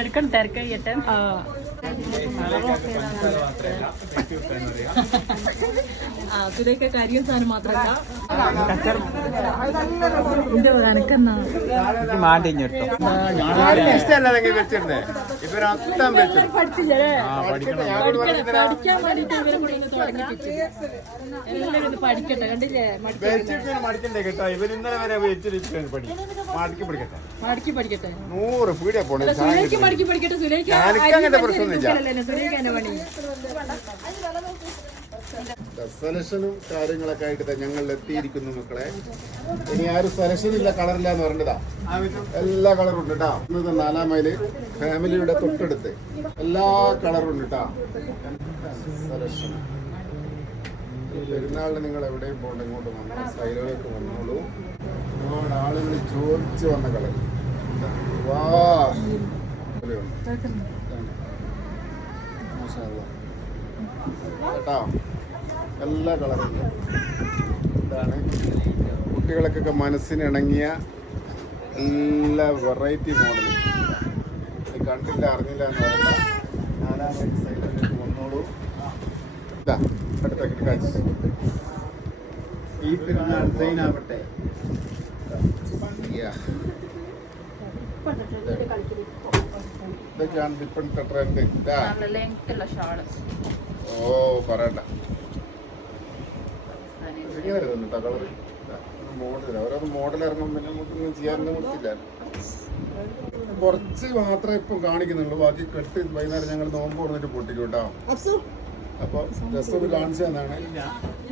എടുക്കണം തിരക്കയ്യട്ടെ. അതിലേക്ക് കരിയ സാധനം മാത്രമല്ല പഠിക്കാൻ വേണ്ടിട്ട് ഇവരെ കൂടെ ഇങ്ങനെ തുടങ്ങിപ്പിച്ചു. എല്ലാവരും ഇത് പഠിക്കട്ടെ. കണ്ടില്ലേ, മടിക്കണ്ടേ കേട്ടോ. ഇവർ ഇന്നലെ വരെ മടക്കി പഠിക്കട്ടെ. 100 പീടിയ പോണേ. സുലേക്ക് മടക്കി പഠിക്കട്ടെ. സുലേക്ക് സെലക്ഷനും കാര്യങ്ങളൊക്കെ ആയിട്ട് ഞങ്ങൾ എത്തിയിരിക്കുന്നു മക്കളെ. ഇനി ആരും സെലക്ഷൻ ഇല്ല, കളറില്ല എന്ന് പറഞ്ഞതാ. എല്ലാ കളറും ഉണ്ട് കേട്ടാ. 4 മൈല് ഫാമിലിയുടെ തൊട്ടടുത്ത് എല്ലാ കളറും ഉണ്ട് കേട്ടാ. സെലക്ഷൻ പെരുന്നാളിന് നിങ്ങൾ എവിടെയും പോകണ്ട, ഇങ്ങോട്ട് വന്നു സൈഡിലേക്ക് വന്നോളൂ. ഒരുപാട് ആളുകൾ ചോദിച്ച് വന്ന കളർ. വാ കേട്ടോ, എല്ലാ കളറും ഇതാണ്. കുട്ടികൾക്കൊക്കെ മനസ്സിനിണങ്ങിയ എല്ലാ വെറൈറ്റി മോഡലും. കണ്ടില്ല അറിഞ്ഞില്ല എന്ന് പറഞ്ഞാൽ 4 മൈൽ സൈഡിലേക്ക് വന്നോളൂ. ഇതാ അടുത്ത കാഴ്ച. ഈ പെരുന്നാൾ ഡിസൈനാവട്ടെ. ഇതൊക്കെയാണ് ഇപ്പോഴത്തെ ട്രെൻഡ്. ഓ പറയണ്ട, കേട്ടോ കളറ് മോഡൽ. ഓരോന്ന് മോഡൽ ഇറങ്ങും, പിന്നെ നമുക്കൊന്നും ചെയ്യാനൊന്നും കൊടുത്തില്ല. കുറച്ച് മാത്രമേ ഇപ്പം കാണിക്കുന്നുള്ളൂ. ബാക്കി കെട്ട് വൈകുന്നേരം ഞങ്ങൾ നോമ്പ് കൊടുത്തിട്ട് പൊട്ടിക്കും കേട്ടോ. അപ്പൊ ജസ്റ്റ് ഒന്ന് കാണിച്ചു തന്നാണ്.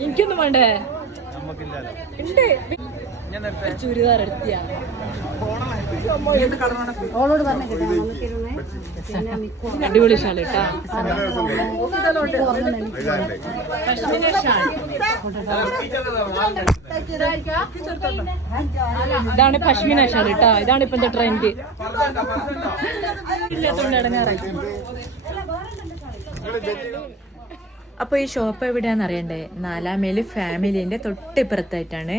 എനിക്കൊന്നും വേണ്ടേ, ചുരിദാർ എടുത്തിയാ അടിപൊളി ഷാൾ കേട്ടാ. ഇതാണ് പശ്മിന ഷാൾ കേട്ടാ. ഇതാണ് ഇപ്പത്തെ ട്രെൻഡ്. ഇല്ലാത്തോണ്ട് ഇടങ്ങാറായി. അപ്പോൾ ഈ ഷോപ്പ് എവിടെയാണെന്ന് അറിയണ്ടേ? 4 മൈൽ ഫാമിലിന്റെ തൊട്ടിപ്പുറത്തായിട്ടാണ്.